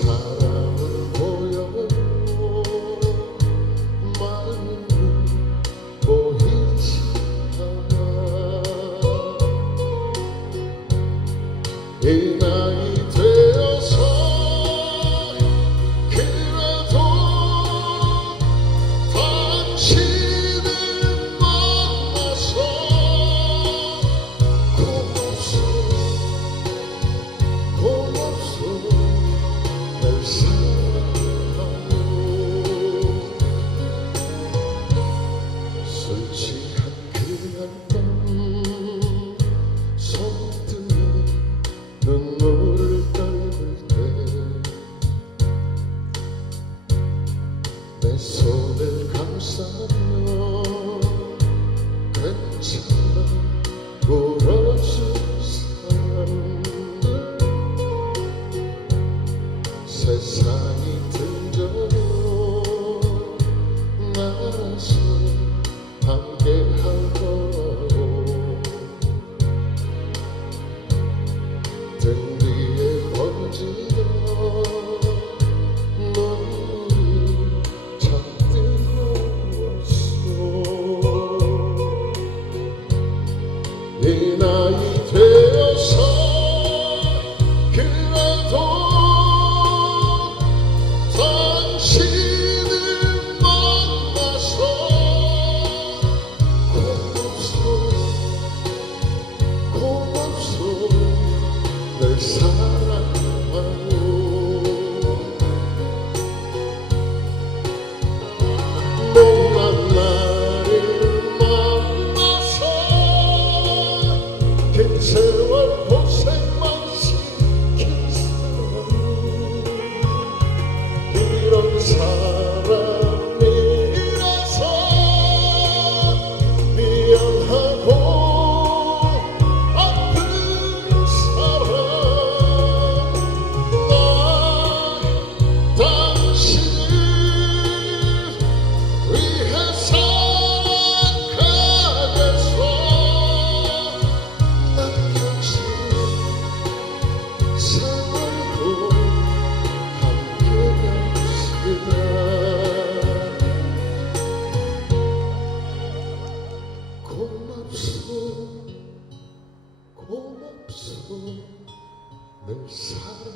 smile. ve sol el kalsanım bersama